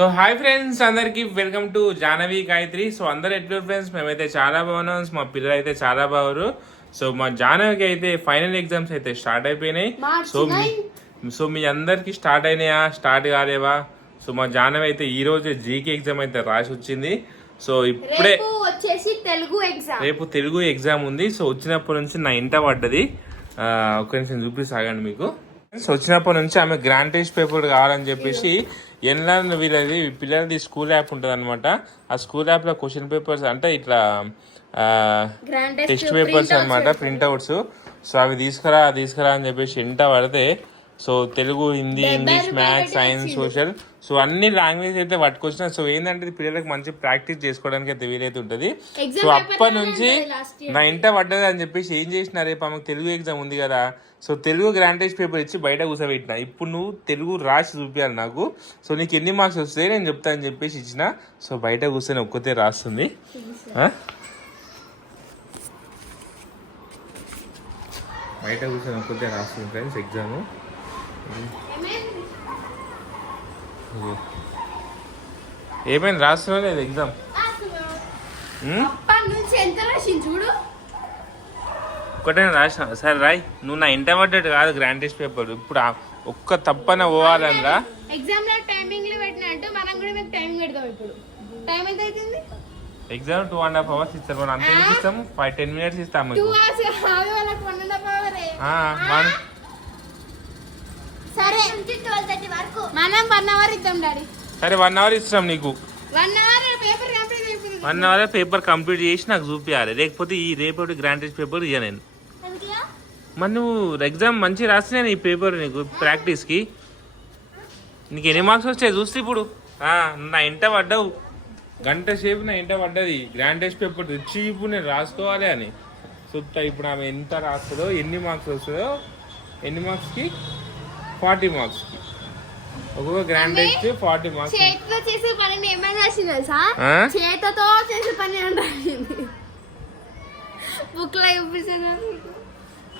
So hi friends, అందరికి welcome to Jahnavi Gayatri. So అందరు ఎట్లా ఫ్రెండ్స్, మేమైతే చాలా బాగున్నాం. మా పిల్లలు అయితే చాలా బాగున్నారు. సో మా జానవికి అయితే ఫైనల్ ఎగ్జామ్స్ అయితే స్టార్ట్ అయిపోయినాయి. సో మీ అందరికి స్టార్ట్ అయినాయా, స్టార్ట్ కాలేవా? సో మా జానవి అయితే ఈ రోజు జీకే ఎగ్జామ్ అయితే రాసి వచ్చింది. సో ఇప్పుడే రేపు తెలుగు ఎగ్జామ్ ఉంది. సో వచ్చినప్పటి నుంచి నా ఇంట పడ్డది. ఒక నిమిషం చూపిస్తాగండి మీకు. సో వచ్చినప్పటి నుంచి ఆమె గ్రాండ్ టెస్ట్ పేపర్ కావాలని చెప్పేసి ఎన్లాన్ వీళ్ళది పిల్లలది స్కూల్ యాప్ ఉంటుంది అనమాట. ఆ స్కూల్ యాప్ లో క్వశ్చన్ పేపర్స్ అంటే ఇట్లా టెస్ట్ పేపర్స్ అనమాట, ప్రింట్అవుట్స్. సో అవి తీసుకురా అని చెప్పేసి ఎంట పడితే so Telugu, Hindi, English, maths, science, social, so అన్ని లాంగ్వేజ్ అయితే పట్టుకొచ్చిన. సో ఏంటంటే పిల్లలకు మంచి ప్రాక్టీస్ చేసుకోవడానికి అయితే వీలైతే ఉంటుంది. సో అప్పటి నుంచి నా ఇంట పడ్డది అని చెప్పేసి ఏం చేసిన, రేపు ఆమెకు తెలుగు ఎగ్జామ్ ఉంది కదా, so Telugu grand test paper ఇచ్చి బయట కూర్చోబెట్టిన. ఇప్పుడు నువ్వు తెలుగు రాసి చూపించాలి నాకు. సో నీకు ఎన్ని మార్క్స్ వస్తాయి నేను చెప్తా అని చెప్పేసి ఇచ్చిన. సో బయట కూర్చొని ఒక్కతే రాస్తుంది. బయట కూర్చొని ఒక్కతే రాస్తుంది ఫ్రెండ్స్ ఎగ్జామ్. ఏమైంది, రాస్తున్నావు లేదు ఎగ్జామ్? ఒకటే రాసిన. సరే రాయ్, నువ్వు నా ఇంట పడ్డట్టు కాదు గ్రాండ్ టెస్ట్ పేపర్. ఇప్పుడు ఒక్క తప్పన పోవాలన్నా ఎగ్జామ్ లో టైమింగ్ పెట్టినట్టు మనం కూడా మీకు టైం పెడతాం. ఇప్పుడు టైం ఎంత అవుతుంది? ఎగ్జామ్ 2.5 hours ఇస్తారు. మనం అంతే ఇస్తాం, 5-10 minutes ఇస్తాము. 2 hours వాళ్ళకి 1.5 hours. సరే 12:30 వరకు మనం 1 hour ఇద్దాం డాడీ. సరే 1 hour ఇస్తాం నీకు. 1 hour పేపర్ కంప్లీట్ అయిపోయింది. 1 hour పేపర్ కంప్లీట్ చేసి నాకు చూపించాలి. లేకపోతే ఈ రేపటి గ్రాండ్ టెస్ట్ పేపర్ ఇయ్య నేను. మరి నువ్వు ఎగ్జామ్ మంచిగా రాస్తే ఈ పేపర్ నీకు ప్రాక్టీస్కి. నీకు ఎన్ని మార్క్స్ వచ్చాయి చూస్తే ఇప్పుడు. నా ఇంట పడ్డావు, గంట సేపు నా ఇంట పడ్డది. గ్రాండ్ టెస్ట్ పేపర్ తెచ్చి ఇప్పుడు నేను రాసుకోవాలి అని చూస్తా. ఇప్పుడు ఆమె ఎంత రాస్తుందో, ఎన్ని మార్క్స్ వస్తుందో, ఎన్ని మార్క్స్కి 40 మార్క్స్కి. ఒక్కొక్క గ్రాండ్ టెస్ట్ 40 మార్క్స్. చేతితో చేసే పని ఏమైనా రాసింది తెలుసా? చేతితో చేసే పని రాసింది. బుక్ లో చూపించాను.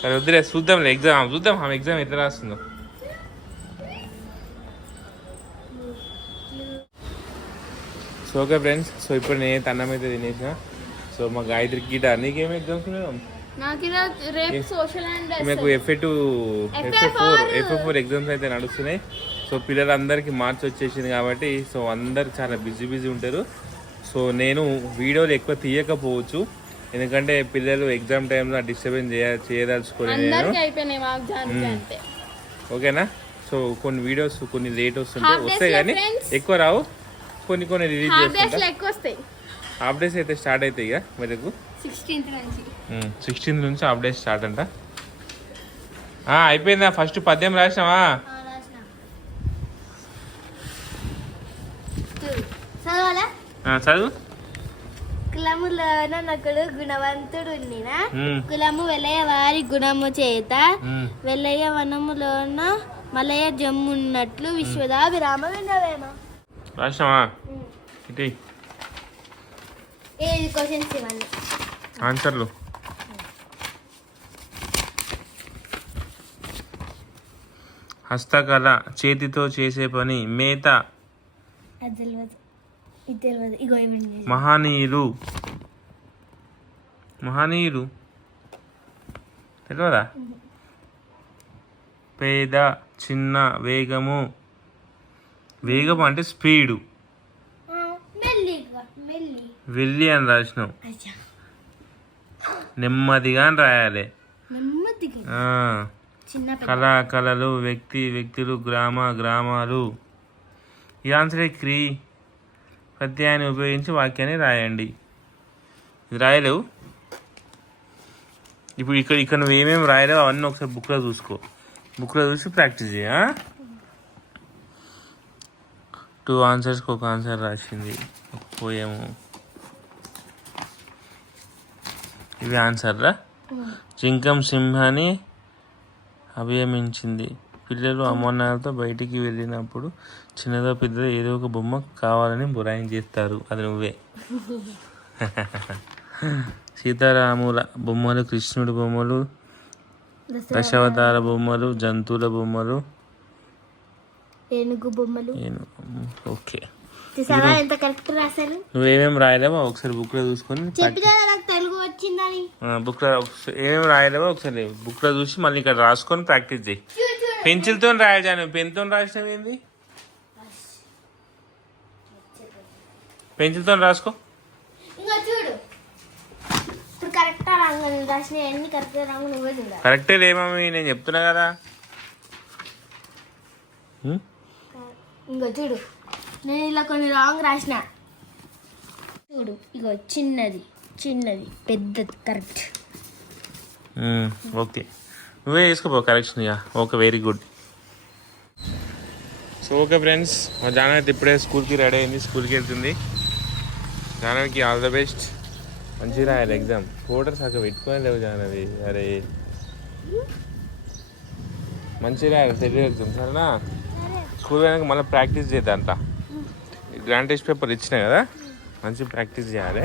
సరే వద్దులే, చూద్దాంలే ఎగ్జామ్ చూద్దాం. ఆమె ఎగ్జామ్ ఎట్లా రాస్తుందో. సో ఓకే ఫ్రెండ్స్, సో ఇప్పుడు నేను అన్నం అయితే తినేసిన. సో మా గాయత్రికి గిట నీకేమి ఎగ్జామ్స్ ఉన్నాయి? మీకు FA4 ఎగ్జామ్స్ అయితే నడుస్తున్నాయి. సో పిల్లలందరికీ మార్చి వచ్చేసింది కాబట్టి సో అందరు చాలా బిజీ ఉంటారు. సో నేను వీడియోలు ఎక్కువ తీయకపోవచ్చు, ఎందుకంటే పిల్లలు ఎగ్జామ్ టైంలో డిస్టర్బెన్స్ చేయదలుచుకోలేదు నేను. ఓకేనా? సో కొన్ని వీడియోస్ కొన్ని లేట్ వస్తాయి కానీ ఎక్కువ రావు. కొన్ని రిలీజ్ చేస్తాయి. హాఫ్ డేస్ అయితే స్టార్ట్ అవుతాయి ఇక మీకు 16th నుంచి హాఫ్ డేస్ స్టార్ట్ అంట. అయిపోయిందా? ఫస్ట్ పద్యం రాసినావా? చదువు. కులములోన నకుడు గుణవంతుడు, కులము వెలయ వారి గుణము చేత వెలయ వనములోన మలయ జమ్మున్నట్లు విశ్వదా విరామ వినవేమ. రాసినావా? ఇటీ ఆన్సర్లు. హస్తకళ, చేతితో చేసే పని. మేత, మహనీయులు తెలియదా? పేద, చిన్న, వేగము అంటే స్పీడు. వెళ్ళి అని రాసినావు. నెమ్మదిగా అని రాయాలి. కళలు, వ్యక్తులు, గ్రామాలు. ఈ ఆన్సర్ ప్రత్యయాన్ని ఉపయోగించి వాక్యాన్ని రాయండి. ఇది రాయలేవు. ఇప్పుడు ఇక్కడ నువ్వు ఏమేమి రాయలేవు అవన్నీ ఒకసారి బుక్లో చూసుకో. బుక్లో చూసి ప్రాక్టీస్ చేయ. 2 ఆన్సర్స్కి ఒక ఆన్సర్ రాసింది. పోయాము. ఇవి ఆన్సర్లా. జింకం సింహాన్ని అభియమించింది. పిల్లలు అమ్మనాలతో బయటికి వెళ్ళినప్పుడు చిన్నదో పెద్దదో ఏదో ఒక బొమ్మ కావాలని బురాయి చేస్తారు. అది నువ్వే. సీతారాముల బొమ్మలు, కృష్ణుడి బొమ్మలు, దశావతార బొమ్మలు, జంతువుల బొమ్మలు, ఏనుగు బొమ్మలు. ఓకే. చూసావా ఎంత కరెక్ట్ రాశారు. నువ్వేమేమి రాయలేవో ఒకసారి బుక్ లో చూసుకొని చెప్పినా నాకు తెలుగు వచ్చిందని. బుక్ లో ఏమేమి రాయలేవో ఒకసారి బుక్ లో చూసి మళ్ళీ ఇక్కడ రాసుకొని ప్రాక్టీస్ చేయి. పెన్సిల్ తో రాయాలి, పెన్ తో రాసినవి ఏంది? పెన్సిల్ తో రాసుకో. ఇంకా చూడు ఇప్పుడు కరెక్ట్ రంగు రాసిన ఎన్ని కరెక్ట్ రంగు నువ్వే చూడాలి. కరెక్టే లేమమ్మీ, నేను చెప్తున్నా కదా. ఇంకో చూడు నేను ఇలా కొన్ని రాంగ్ రాసిన. చూడు ఇగో చిన్నది చిన్నది పెద్దది కరెక్ట్. ఓకే నువ్వే వేసుకోపో కరెక్షన్. ఇక okay very good. So okay friends, మా జానవి ఇప్పుడే స్కూల్కి రెడీ అయింది, స్కూల్కి వెళ్తుంది. జానవికి ఆల్ ద బెస్ట్. మంచిగా రాయాలి ఎగ్జామ్. ఫోటోస్ అక్కడ పెట్టుకొని లేవు జానవి. అరే మంచిగా రాయాలి తెలుగు ఎగ్జామ్, సరేనా? స్కూల్ అయినాక మళ్ళీ ప్రాక్టీస్ చేద్దాంట. గ్రాండ్ టెస్ట్ పేపర్ ఇచ్చినాయి కదా, మంచి ప్రాక్టీస్ చేయాలి.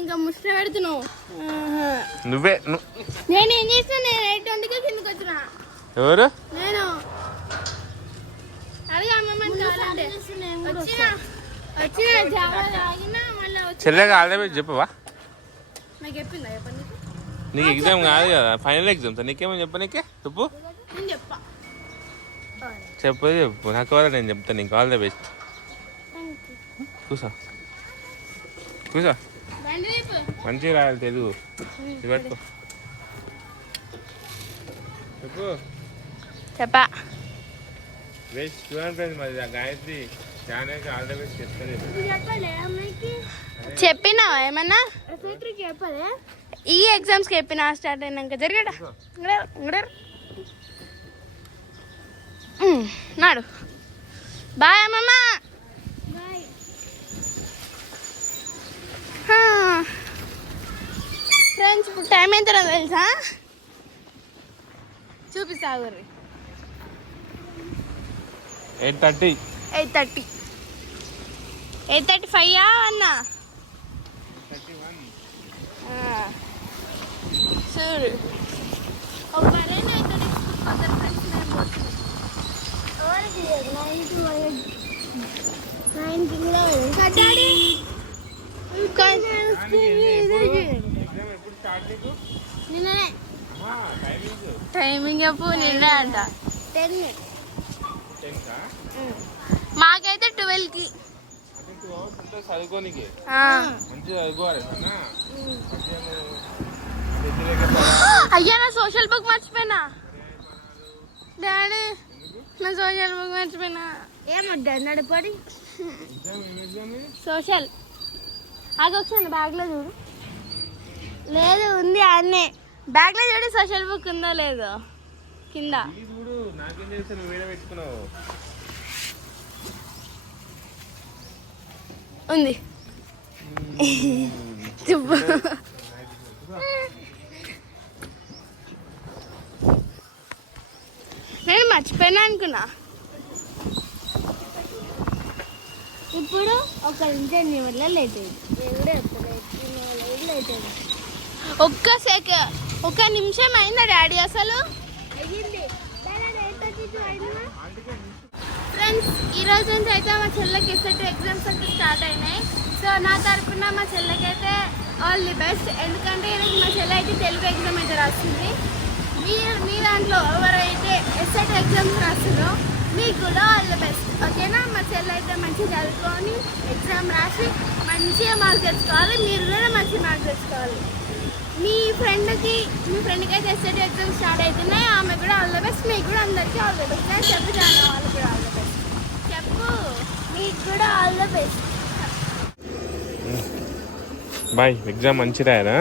ఇంకా ముష్టి పెడుతున్నావు నువ్వే నేను ఏం చేసిన నేను 8:20కి కిందకి వచ్చిన. ఎవరు? నేను అడిగా అమ్మమ్మని కావాలంటే వచ్చిన జావా తాగినా మళ్ళీ చెల్లెగా ఆల్ ద బెస్ట్ చెప్పవా? నాకు చెప్పిందా చెప్పండి. నీకు ఎగ్జామ్ కాదు కదా, ఫైనల్ ఎగ్జామ్స్. నీకేమో చెప్పనీకే చెప్పు. నేను చెప్పా చెప్పు నాకు కావాలి, నేను చెప్తాను నీకు. All the best. కూసా కూసా మంచిగా రాయాలి తెలుగు. ఇది పట్టుకో చెప్పు. చెప్పా బెస్ట్ చూడండి ఫ్రెండ్స్, మరి Gayatri Janaki all the best చెప్తాను. చెప్పినావా ఏమన్నా? చెప్పలే ఈ ఎగ్జామ్స్కి చెప్పినా స్టార్ట్ అయినాక జరిగాడా నాడు. బాయ్ అమ్మమ్మ. ఫ్రెండ్స్ ఇప్పుడు టైం ఎంత తెలుసా? చూపిస్తా 8:30. 8:30 8:35 అన్నా చూడు. టైమింగ్ చెప్పు. నిన్నే అంట 10. మాకైతే 12కి. చదువుకోనికి మంచిగా చదువుకోవాలి. అయ్యా నా సోషల్ బుక్ మర్చిపోయినా డాడీ. నా సోషల్ బుక్ మర్చిపోయినా. ఏమొద్దా నడిపడి సోషల్ ఆగొచ్చాను బ్యాగ్లో చూడు. లేదు ఉంది అన్నే బ్యాగ్లో చూడు. సోషల్ బుక్ ఉందో లేదో కింద ఉంది. చెప్పు. నేను మర్చిపోయినా అనుకున్నా. ఇప్పుడు ఒక ఇంటర్వ్యూ వల్ల లేట్ అయింది. ఒక్క నిమిషం అయిందా డాడీ అసలు? ఫ్రెండ్స్ ఈరోజు నుంచి అయితే మా చెల్లెకి ఎస్ఎట్ ఎగ్జామ్స్ అయితే స్టార్ట్ అయినాయి. సో నా తరఫున మా చెల్లెకి అయితే ఆల్ ది బెస్ట్. ఎందుకంటే ఈరోజు మా చెల్లె అయితే తెలుగు ఎగ్జామ్ అయితే రాస్తుంది. మీ దాంట్లో ఎవరైతే ఎస్ఎట్ ఎగ్జామ్స్ రాస్తుందో మీకు కూడా ఆల్ ది బెస్ట్. ఓకేనా? మా చెల్లె అయితే మంచిగా చదువుకొని ఎగ్జామ్ రాసి మంచిగా మార్క్స్ తెచ్చుకోవాలి. మీరు కూడా మంచి మార్క్స్ తెచ్చుకోవాలి. మీ ఫ్రెండ్కి అయితే ఎస్ఎట్ ఎగ్జామ్స్ స్టార్ట్ అవుతున్నాయి. ఆమె కూడా ఆల్ ది బెస్ట్. మీకు కూడా అందరికీ ఆల్ ది బెస్ట్. నేను చెప్పు జానా వాళ్ళకి కూడా ఆల్ ది బెస్ట్. చెప్పు మీకు కూడా all the best. Bye. Exam మంచి రాయరా?